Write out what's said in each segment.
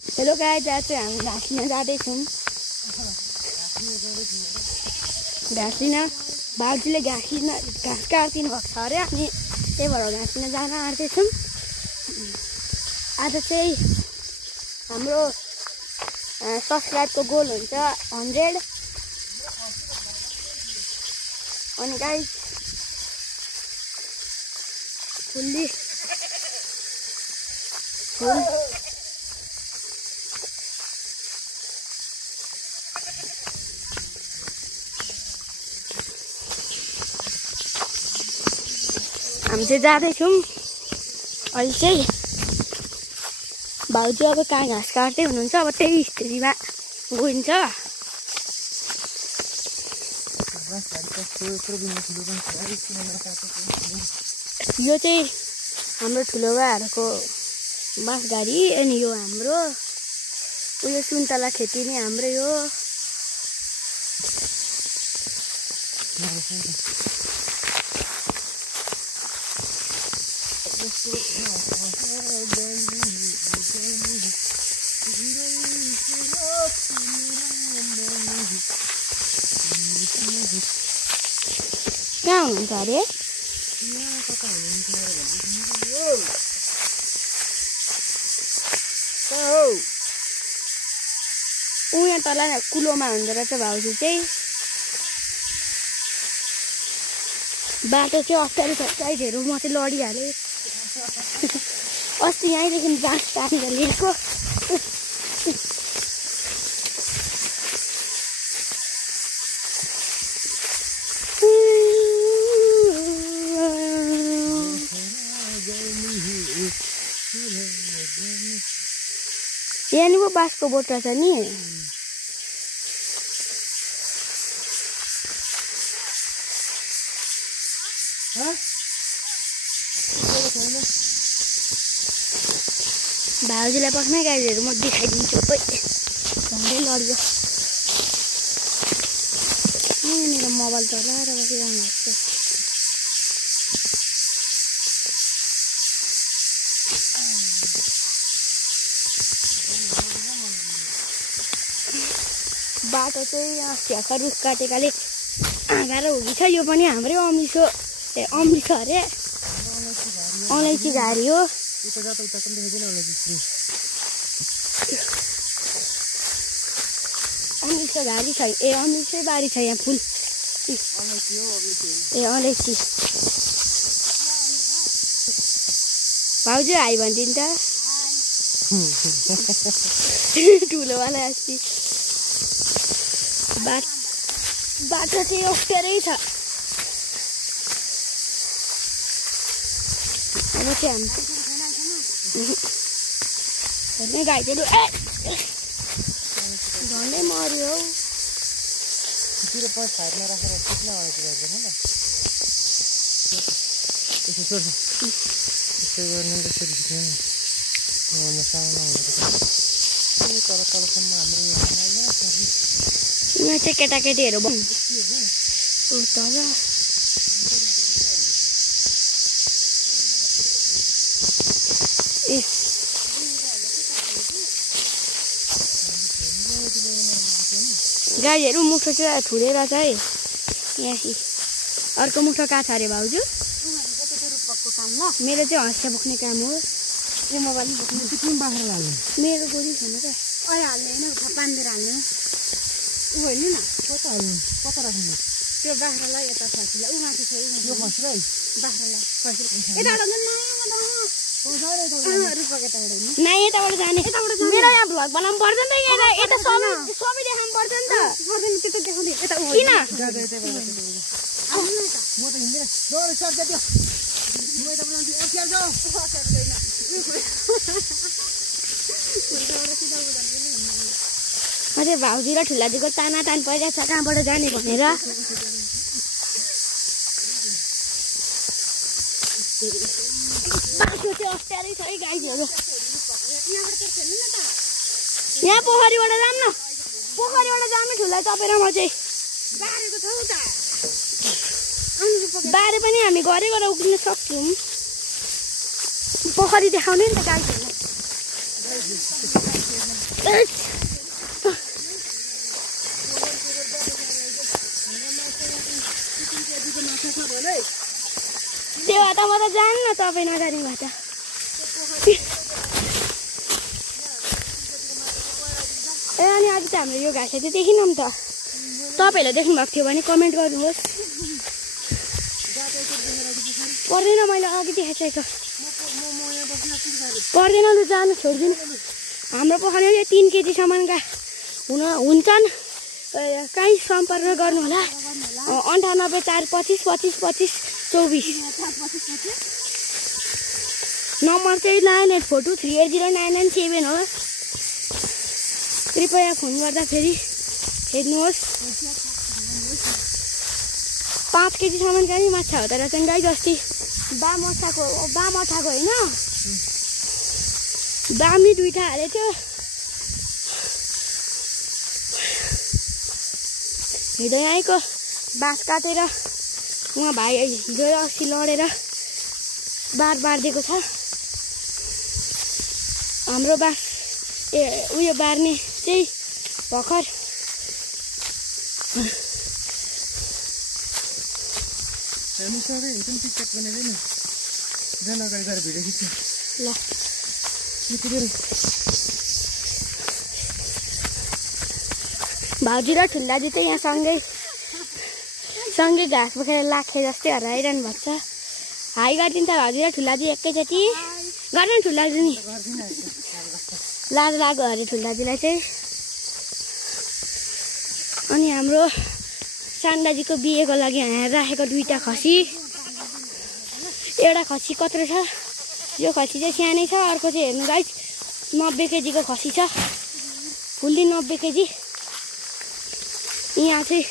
Hello guys, आज चाहिँ हामी घाँस लिन जाँदैछौँ। घाँस लिन बाबुजीले घाँस काटिदिनु भएको छ अरे, अनि त्यही भएर घाँस लिन जान आँट्दैछौँ। आज चाहिँ हाम्रो सब्सक्राइबको गोल हुन्छ 100। अनि गाइस हामी चाहिँ जाँदैछौँ। अहिले चाहिँ भाउजू अब कहाँ घाँस काट्दै हुनुहुन्छ, अब त्यही स्थितिमा गइन्छ। यो चाहिँ हाम्रो ठुलो भाइहरूको बाँस गाडी, अनि यो हाम्रो उयो सुन्तला खेती नै हाम्रो यो। कहाँ हुनुहुन्छ अरे? यहाँ तल कुलोमा हुँदो रहेछ भाउजू चाहिँ। बाटो चाहिँ अप्ठ्यारो छ, साइडहरू म चाहिँ लडिहालेँ। अस्ति यहीँदेखि बाँस काटेर लिएको। यहाँनिर बाँसको बोट छ नि। भाउजूलाई पक्नै गाडीहरू म देखाइदिन्छु। झन्डै लड्यो। मेरो मोबाइल चलाएर बसिरहनु भएको छ। बाटो चाहिँ यहाँ ठ्याक्क रुख काटेकाले गाह्रो हुँदैछ। यो पनि हाम्रै अमिसो अरे, अलैँची घारी हो। अमिसो घारी छ, अमिसै बारी छ यहाँ। फुल अलैँची। भाउजू हाई भनिदिनु त। ठुलोवाला अस्ति बाटो चाहिँ अप्ठ्यारै छ। अब चाहिँ हामी हेर्ने गाईहरू झन्डै मऱ्यो हौ। यहाँ चाहिँ केटाकेटीहरू गाडीहरू मुठो चाहिँ ठुलेर छ है। यहाँ अर्को मुठो कहाँ छ अरे भाउजू? मेरो चाहिँ हँसिया बोक्ने काम हो। मेरो गोली छैन क्या। हाल्ने होइन, पानीतिर हाल्ने ऊ होइन न। कता राख्नु त्यो बाख्रालाई? यता खसीलाई ऊ माथि छ। खसीलाई बाख्रालाई यताबाट नाइ, यताबाट जाने। मेरो यहाँ भ्लग बनाउनु पर्छ नि त। यता सबै देखाउनु पर्छ नि त। किन अरे भाउजू र ठुलाजीको तानातान पहिला छ कहाँबाट जाने भनेर। बाटो चाहिँ अप्ठ्यारै छ है गाईहरू। यहाँ पोखरीबाट जाऊँ न, पोखरीबाट जाऊँ ठुला चपेर। म चाहिँ बारे पनि हामी घरै गएर उक्लिन सक्छौँ। पोखरी देखाउने नि त गाईहरूलाई। तपाईँ नजाने भए त ए अनि आज त हाम्रो यो घाँस चाहिँ देखिनौँ त तपाईँहरूले देख्नुभएको थियो भने कमेन्ट गर्नुहोस् पर्दैन मैले अघि देखाइसकेको पर्दैन लु जानु छोडिदिनु हाम्रो पोखरीले 3 केजीसम्मका हुन्छन् कहीँ सम्पर्क गर्नु होला 98 4 25 25 25 24 नम्बर चाहिँ 9842380997 हो कृपया फोन गर्दा फेरि हेर्नुहोस् 5 केजीसम्मका नि माछा हो तर चाहिँ गाई जस्ती बामछाको होइन बामी दुईटा हालेको थियो हिजो आएको बाँस काटेर उहाँ भाइ हिजो अस्ति लडेर बारिदिएको छ हाम्रो बाँस उयो बार्ने चाहिँ भर्खर ल भाउजी र ठुल्दाजी चाहिँ यहाँ सँगै घाँस बोकेर लाखे जस्तै हराइरहनु भएको छ हाई गरिदिन्छ भाउजी र ठुल्दाजी एकैचोटि गर्दैन ठुल्दाजी नि लाज लाग्यो अरे ठुल्दाजीलाई चाहिँ अनि हाम्रो सान्दाजीको बिहेको लागि राखेको 2टा खसी एउटा खसी कत्रो छ यो खसी चाहिँ सानै छ अर्को चाहिँ हेर्नु गाइस 90 केजीको खसी छ फुल्ली 90 केजी यहाँ चाहिँ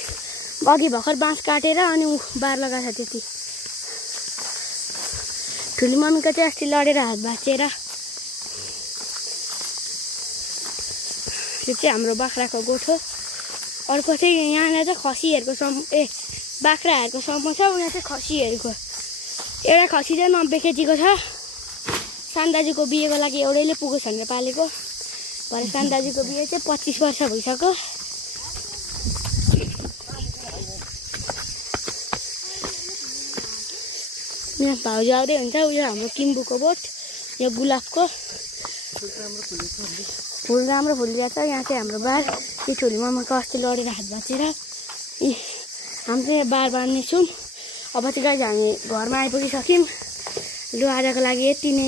अघि भर्खर बाँस काटेर अनि बार लगाएको छ त्यति ठुली मम्मीको चाहिँ अस्ति लडेर हात भाँचिएर यो चाहिँ हाम्रो बाख्राको गोठो अर्को चाहिँ यहाँनिर चाहिँ खसीहरूको बाख्राहरूको समूह छ उहाँ चाहिँ खसीहरूको एउटा खसी चाहिँ 90 केजीको छ सान्दाजीको बिहेको लागि एउटैले पुगोस् भनेर पालेको भरे सान्दाजीको बिहे चाहिँ 25 वर्ष भइसक्यो यहाँ भाउजू आउँदै हुन्छ उयो हाम्रो किम्बुको बोट यो गुलाबको फुल राम्रो फुलिरहेको छ यहाँ चाहिँ हाम्रो बार यो ठुली मामाको अस्ति लडेर हात भाँचेर हामी चाहिँ बार बाँध्ने छौँ अब चाहिँ गाइस हामी घरमा आइपुगिसक्यौँ लु आजको लागि यति नै